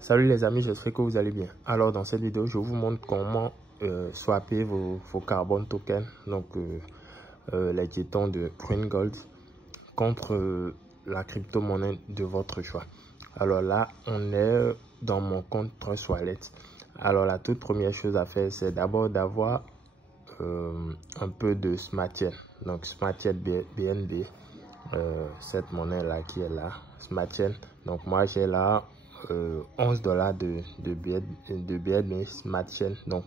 Salut les amis, j'espère que vous allez bien. Alors dans cette vidéo, je vous montre comment swapper vos carbon tokens, donc les jetons de Green Gold, contre la crypto-monnaie de votre choix. Alors là, on est dans mon compte Trust Wallet. Alors la toute première chose à faire, c'est d'abord d'avoir un peu de Smart Chain. Donc Smart Chain BNB, cette monnaie là qui est là, Smart Chain. Donc moi j'ai là $11 de BNB Smart Chain. Donc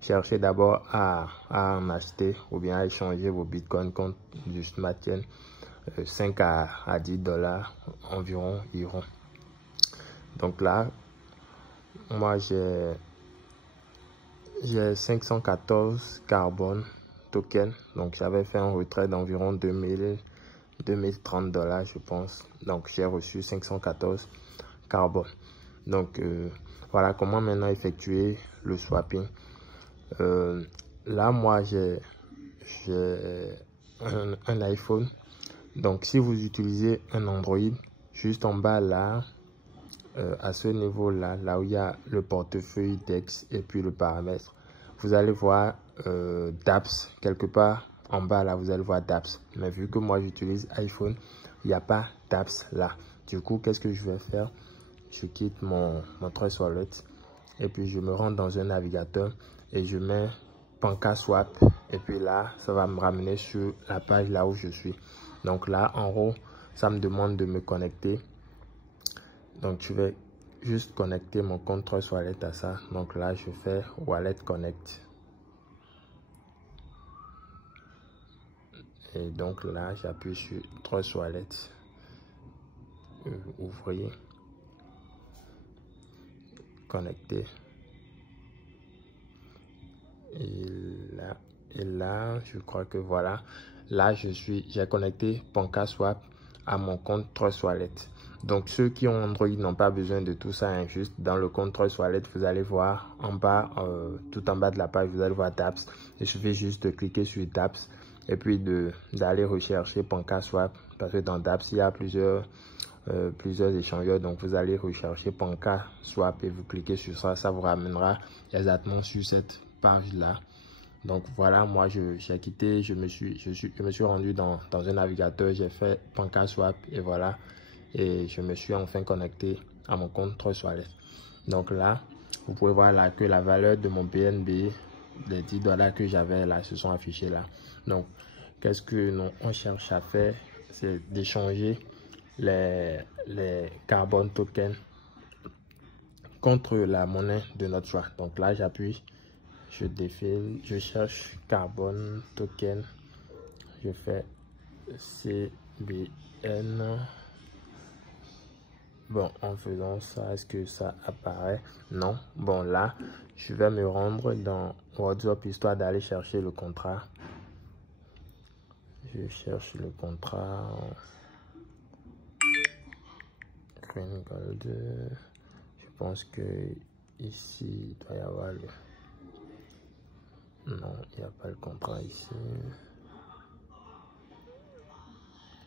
cherchez d'abord à en acheter ou bien à échanger vos bitcoins contre du Smart Chain. 5 à 10 dollars environ iront. Donc là, moi j'ai 514 carbone tokens. Donc j'avais fait un retrait d'environ 2030 dollars, je pense. Donc j'ai reçu 514 carbone. Donc voilà comment maintenant effectuer le swapping. Là moi j'ai un iPhone. Donc si vous utilisez un Android, juste en bas là, à ce niveau là, là où il y a le portefeuille Dex et puis le paramètre, vous allez voir dApps quelque part en bas là, vous allez voir dApps. Mais vu que moi j'utilise iPhone, il n'y a pas dApps là. Du coup, qu'est-ce que je vais faire? Je quitte mon Trust Wallet et puis je me rends dans un navigateur et je mets PancaSwap et puis là ça va me ramener sur la page là où je suis. Donc là en haut ça me demande de me connecter, donc je vais juste connecter mon compte Trust Wallet à ça. Donc là je fais Wallet Connect et donc là j'appuie sur Trust Wallet, ouvrir, connecter et là je crois que voilà, là j'ai connecté PancaSwap à mon compte Trust Wallet. Donc ceux qui ont Android n'ont pas besoin de tout ça, hein. Juste dans le compte Trust Wallet, vous allez voir en bas, tout en bas de la page, vous allez voir dApps. Il suffit juste de cliquer sur dApps et puis d'aller rechercher PancaSwap, parce que dans dApps il y a plusieurs échangeurs. Donc vous allez rechercher PancaSwap et vous cliquez sur ça, ça vous ramènera exactement sur cette page là. Donc voilà, moi j'ai quitté, je me suis rendu dans un navigateur, j'ai fait PancaSwap et voilà, et je me suis enfin connecté à mon compte Trust Wallet. Donc là vous pouvez voir là que la valeur de mon BNB, les 10 dollars que j'avais là, se sont affichés là. Donc qu'est-ce que on cherche à faire? C'est d'échanger les carbon tokens contre la monnaie de notre choix. Donc là j'appuie, je défile, je cherche carbone token, je fais CBN. Bon, en faisant ça, est-ce que ça apparaît? Non. Bon, là je vais me rendre dans WhatsApp histoire d'aller chercher le contrat. Je cherche le contrat Green Gold. Je pense que ici il doit y avoir le... Non, il n'y a pas le contrat ici.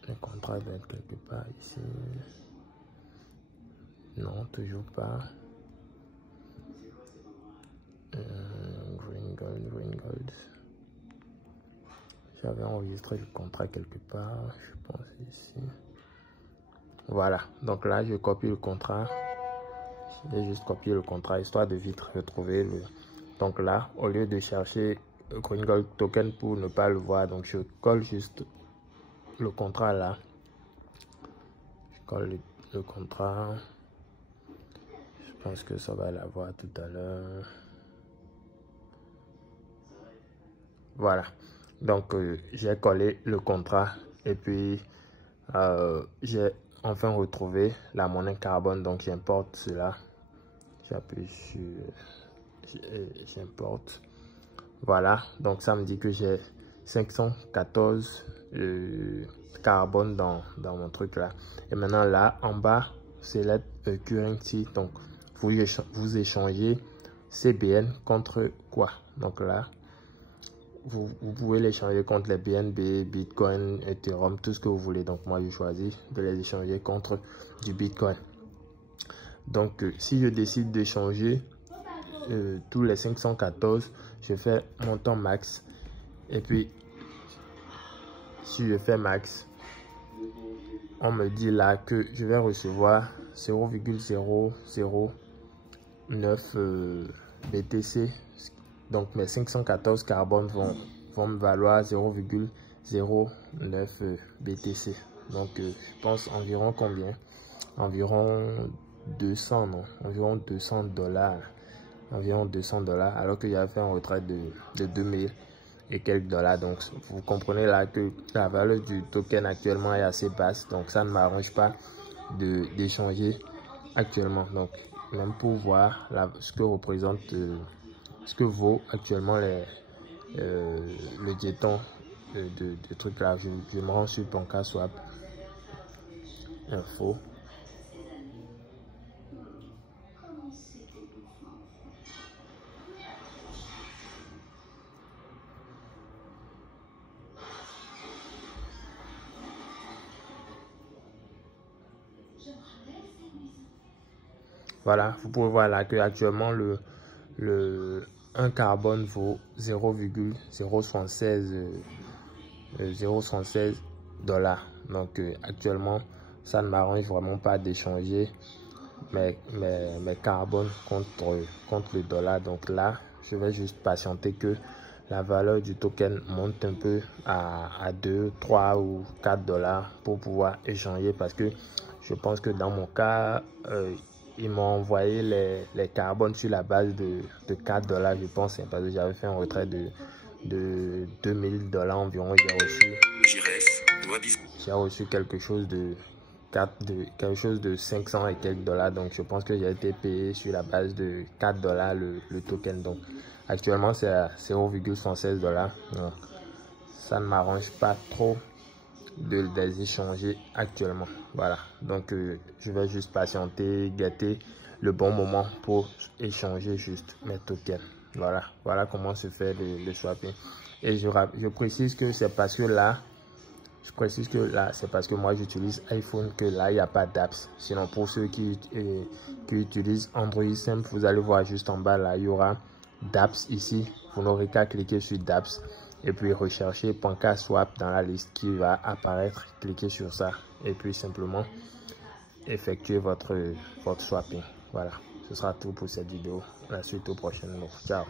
Le contrat doit être quelque part ici. Non, toujours pas. Green Gold. J'avais enregistré le contrat quelque part, je pense ici. Voilà, donc là je copie le contrat. J'ai juste copié le contrat histoire de vite retrouver le... Donc là, au lieu de chercher Green Gold Token pour ne pas le voir, donc je colle juste le contrat là. Je colle le contrat. Je pense que ça va l'avoir tout à l'heure. Voilà. Donc j'ai collé le contrat et puis j'ai enfin retrouvé la monnaie carbone. Donc j'importe cela. J'appuie sur j'importe. Voilà. Donc ça me dit que j'ai 514 carbone dans mon truc là. Et maintenant là en bas c'est la currency. Donc vous échangez CBN contre quoi? Donc là vous pouvez les échanger contre les BNB, Bitcoin, Ethereum, tout ce que vous voulez. Donc moi je choisis de les échanger contre du Bitcoin. Donc si je décide de changer tous les 514, je fais montant max. Et puis si je fais max, on me dit là que je vais recevoir 0,009 BTC. Donc mes 514 carbone vont me valoir 0,09 BTC. Donc je pense environ combien? Environ 200, non? Environ 200 $. Environ 200 $, alors que j'avais fait un retrait de 2000 et quelques dollars. Donc vous comprenez là que la valeur du token actuellement est assez basse, donc ça ne m'arrange pas d'échanger actuellement. Donc même pour voir ce que représente ce que vaut actuellement le jeton de trucs là, je me rends sur PancakeSwap info. Voilà, vous pouvez voir là que actuellement le 1 carbone vaut 0,076 $. Donc actuellement, ça ne m'arrange vraiment pas d'échanger mes carbones contre le dollar. Donc là, je vais juste patienter que la valeur du token monte un peu à 2, 3 ou 4 $ pour pouvoir échanger, parce que je pense que dans mon cas, ils m'ont envoyé les carbones sur la base de 4 $, je pense, parce que j'avais fait un retrait de 2000 $ environ. J'ai reçu quelque chose de 500 et quelques $. Donc je pense que j'ai été payé sur la base de 4 $ le token. Donc actuellement c'est à 0,116 $. Donc ça ne m'arrange pas trop de les échanger actuellement. Voilà, donc je vais juste patienter, guetter le bon moment pour échanger juste mes tokens. Voilà comment se fait le swapping. Et je précise que c'est parce que là, c'est parce que moi j'utilise iPhone que là il n'y a pas d'apps. Sinon pour ceux qui utilisent Android simple, vous allez voir juste en bas là, il y aura d'apps ici. Vous n'aurez qu'à cliquer sur d'apps et puis rechercher PancakeSwap dans la liste qui va apparaître. Cliquez sur ça et puis simplement effectuer votre swapping. Voilà, ce sera tout pour cette vidéo. La suite au prochain numéro. Ciao.